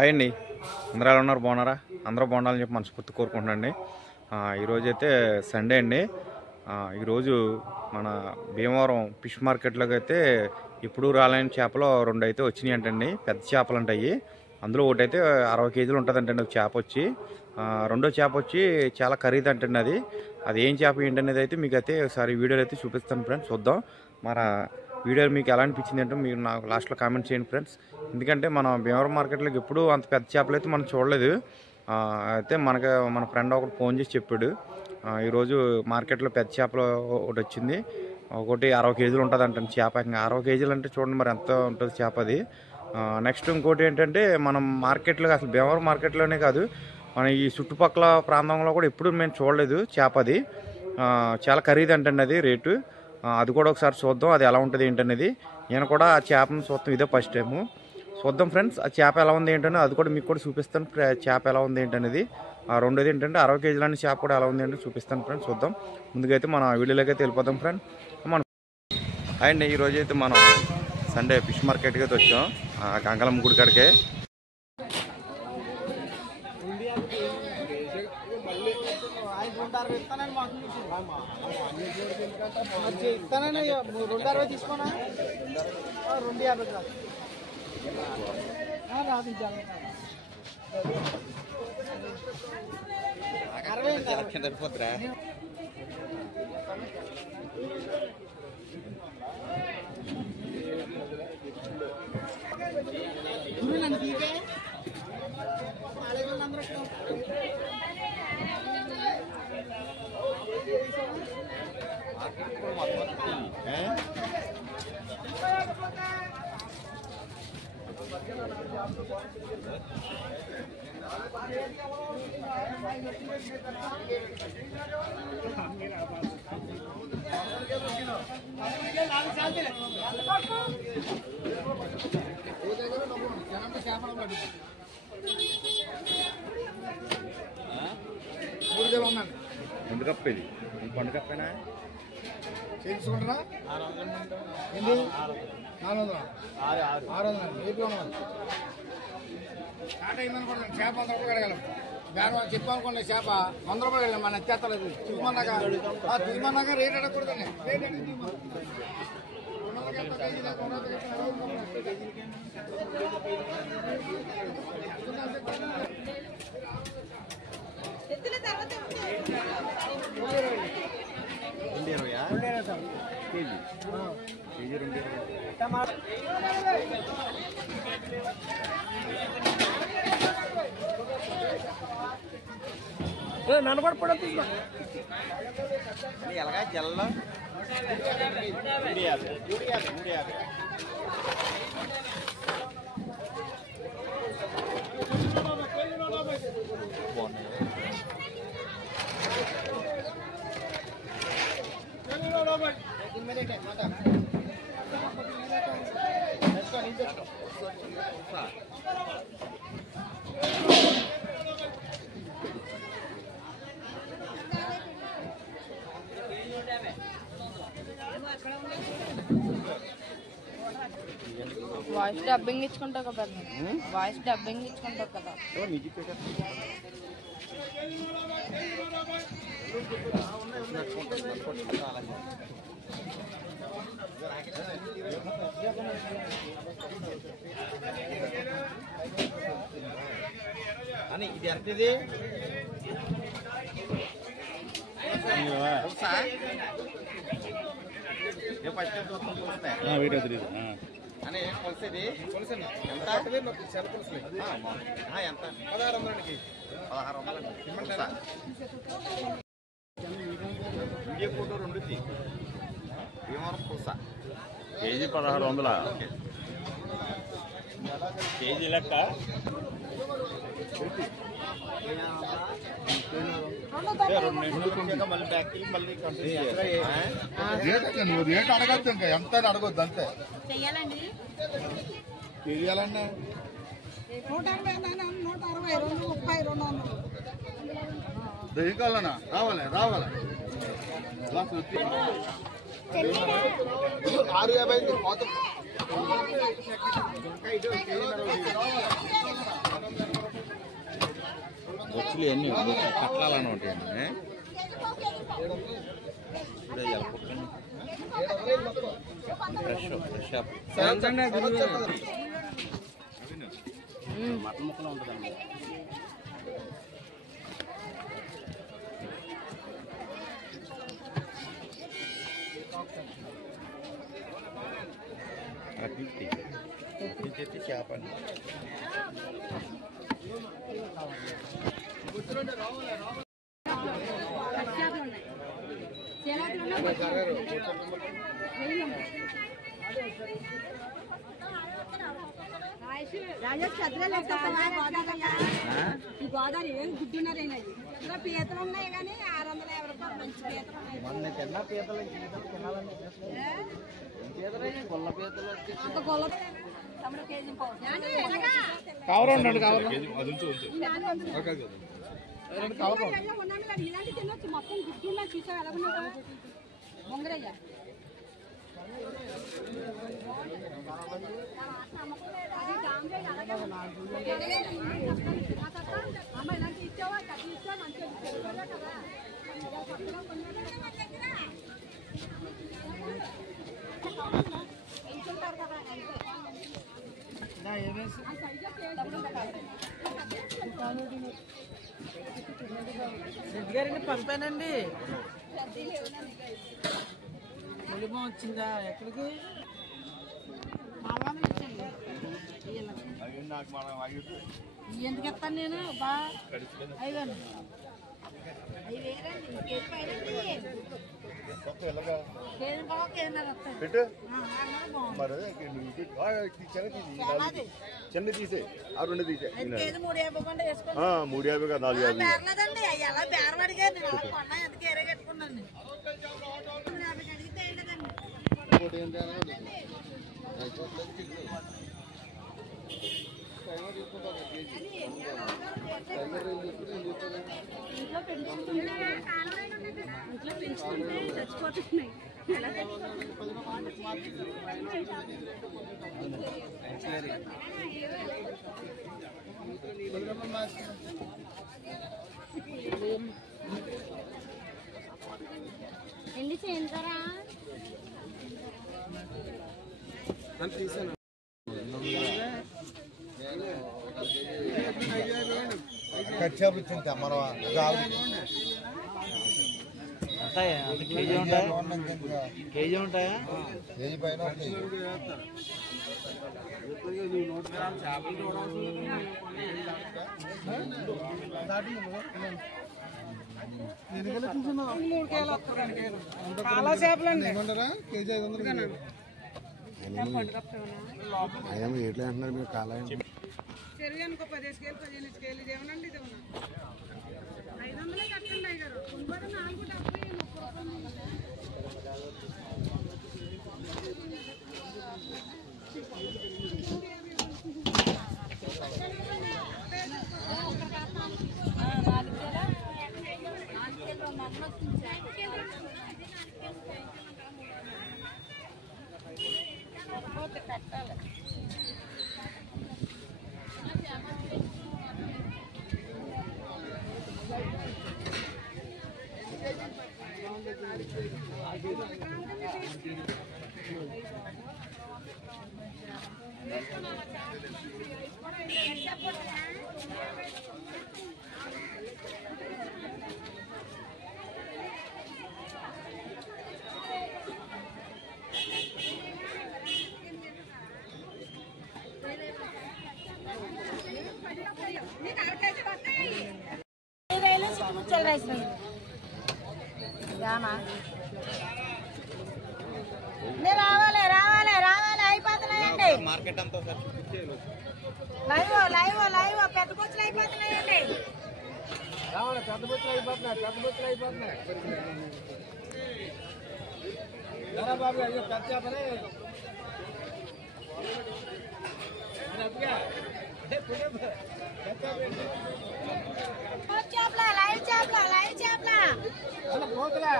అయ్యండి అందరూ ఎలా ఉన్నారు? బాగున్నారా? అందరూ బాగుండాలని చెప్పి మనస్ఫూర్తి కోరుకుంటున్నాండి. ఈరోజైతే సండే అండి. ఈరోజు మన భీమవరం ఫిష్ మార్కెట్లోకి అయితే ఇప్పుడు రాలేని చేపలు 2 అయితే వచ్చినాయి అంటండి. పెద్ద చేపలు అంటాయి. అందులో ఒకటైతే 60 కేజీలు ఉంటుందంటండి ఒక చేప వచ్చి. రెండో చేప వచ్చి చాలా ఖరీదు అంటండి. అది ఏం చేప ఏంటనేది అయితే మీకు అయితే ఒకసారి వీడియోలో అయితే చూపిస్తాను ఫ్రెండ్స్. చూద్దాం మన వీడియో మీకు ఎలా అనిపించింది అంటే మీరు నాకు లాస్ట్లో కామెంట్ చేయండి ఫ్రెండ్స్. ఎందుకంటే మన భీమవరం మార్కెట్లోకి ఎప్పుడు అంత పెద్ద చేపలు అయితే మనం చూడలేదు. అయితే మన ఫ్రెండ్ ఒకటి ఫోన్ చేసి చెప్పాడు, ఈరోజు మార్కెట్లో పెద్ద చేపలు ఒకటి వచ్చింది, ఒకటి 60 కేజీలు ఉంటుంది అంటండి చేప. ఇంకా 60 కేజీలు అంటే చూడండి మరి ఎంత ఉంటుంది చేప అది. నెక్స్ట్ ఇంకోటి ఏంటంటే మనం మార్కెట్లో అసలు భీమవరం మార్కెట్లోనే కాదు మన ఈ చుట్టుపక్కల ప్రాంతంలో కూడా ఎప్పుడు మేము చూడలేదు చేప. అది చాలా ఖరీదు అంటండి అది రేటు. అది కూడా ఒకసారి చూద్దాం అది ఎలా ఉంటుంది ఏంటనేది. నేను కూడా ఆ చేపను చూద్దాం, ఇదే ఫస్ట్ టైము. చూద్దాం ఫ్రెండ్స్ ఆ చేప ఎలా ఉంది ఏంటనే అది కూడా మీకు కూడా చూపిస్తాను. చేప ఎలా ఉంది ఏంటనేది. రెండోది ఏంటంటే 60 కేజీల చేప కూడా ఎలా ఉంది అంటే చూపిస్తాను ఫ్రెండ్స్. చూద్దాం. ముందుకైతే మన వీడియోలోకి అయితే వెళ్ళిపోతాం ఫ్రెండ్. మనం అండి ఈరోజు అయితే మనం సండే ఫిష్ మార్కెట్కి అయితే వచ్చాం, గంగలమ్మ గుడి కాడికే. సరిపోతురా ఎంత కప్పు ఇది? పండు కప్పేనా చేసుకుంటారా? 400 స్టార్ట్ అయిందనుకోండి. చేప 100 రూపాయలు కడగలం. దాని వాళ్ళు చెప్పాలనుకోండి చేప 100 రూపాయలు వెళ్ళాం. మన ఎత్తలేదు తిమ్మన్నాక రేట్ అడగకూడదండి. రేట్ అడిగి నన్ను కూడా పడ ఎలాగా జల్ల వాయిస్ డబ్బింగ్ ఇచ్చుకుంటావు కదా, వాయిస్ డబ్బింగ్ ఇచ్చుకుంటావు కదా. అని ఇది ఎంతది? వీడియో తెలియదు అని కొలిసేది ఎంత? ఎంత? 1600 ఇండియా ఫోటో 2 భీమవరం పులస కేజీ 1600. కేజీ లెక్క నువ్వు రేట్ అడగద్దు, ఇంకా ఎంత అడగొద్దు అంతే. చెయ్యాలండి తెలియాలండి 180, 160, 200. కావాలన్నా రావాలి 650 మొత్తం బొచ్చులు ఎన్ని కట్టాలని ఉంటాయండి. ఫ్రెష్ మటన్ ముక్కలు ఉంటుందండి. చేప అండి. ఈ గోదావరి ఏం గుడ్డున్నారైనా ఇంకా పీతలు ఉన్నాయి కానీ 650 రూపాయలు మంచి పీతలు ఇలాంటి తినొచ్చు మొత్తం గుడ్డున్నా చూసా ఎలాగున్నా బొంగరయ్య అమ్మ ఇలాంటి ఇచ్చావా కట్టి ఇచ్చా మంచిగా కదా రెడ్డి గారిని పంపానండి. ములిమో వచ్చిందా ఎక్కడికి? ఎందుకు ఇస్తాను నేను బా అయిపోయాను చిన్న తీసే ఆ రెండు తీసే 350 కదా 450 ఎలా బేరం అడిగారు నేను అలా కొన్నా ఎందుకు ఏరే కట్టుకున్నాను ఇంట్లో పెంచుకుంటే చచ్చిపోతున్నాయి ఎండి చేయించారా కచ్చాపులు తింటా మనం ఉంటాయా? కేజీ ఉంటాయా? కేజీ ఉంటాయా? కేజీ పైన చాలా చేపలండి. కేజీ 500 ఎట్లా అంటున్నారు మీరు కాలం చెరువు అనుకో 15 కేలు 15 కేలు ఏమనండి ఇది 500 కట్టండి అయ్యారు 4 కట్టాలి రావాలి రావాలి రావాలి అయిపోతున్నాయండి మార్కెట్ అంతా లైవ్ లైవ్ లైవ్ పెద్ద బొచ్చులు అయిపోతున్నాయండి పెద్ద బొచ్చులు అయిపోతున్నాయి బాబు అయ్యో పెద్ద చేపనే చేపల లైవ్ చేపల లైవ్ చేపల పోతులే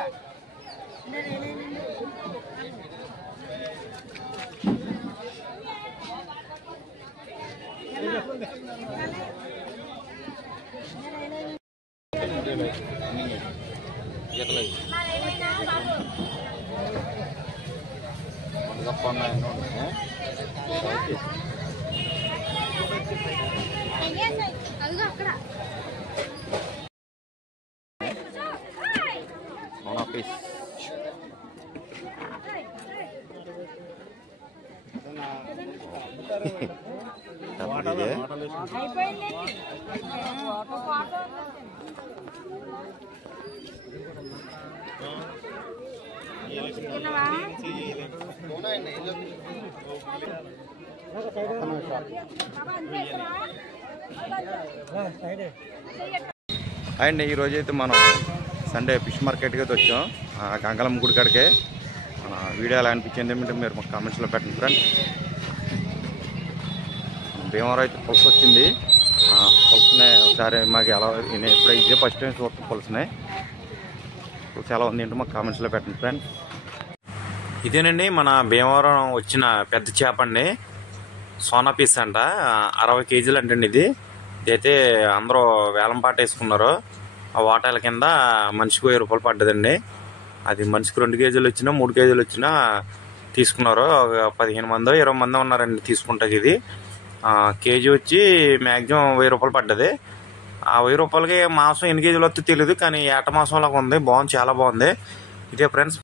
అండ్ ఈరోజు అయితే మనం సండే ఫిష్ మార్కెట్కి అయితే వచ్చాం, గంగలమ్మ గుడి కాడికే. మన వీడియో ఎలా అనిపించింది ఏమిటంటే మీరు మాకు కామెంట్స్లో పెట్టండి ఫ్రెండ్స్. భీమవరం అయితే పులుసు వచ్చింది. పులుసునే ఒకసారి మాకు ఎలా ఇప్పుడు ఇదే ఫస్ట్ టైం చూస్తాం పులుసునే. పులుసు ఎలా ఉంది అంటే మాకు కామెంట్స్లో పెట్టండి ఫ్రెండ్స్. ఇదేనండి మన భీమవరం వచ్చిన పెద్ద చేప అండి, సోనా పీస్ అంట. 60 కేజీలు అంటండి ఇది. ఇదైతే అందరూ వేలం పాట వేసుకున్నారు. ఆ వాటాల కింద మనిషికి 1000 రూపాయలు పడ్డదండి. అది మనిషికి 2 కేజీలు వచ్చినా 3 కేజీలు వచ్చినా తీసుకున్నారు. 15 మందో 20 మందో ఉన్నారండి తీసుకుంటాకి. ఇది కేజీ వచ్చి మ్యాక్సిమం 1000 రూపాయలు పడ్డది. ఆ 1000 రూపాయలకి మాంసం ఎన్ని కేజీలు వస్తే తెలియదు, కానీ ఏట మాంసం లాగా ఉంది. బాగుంది, చాలా బాగుంది. ఇదే ఫ్రెండ్స్.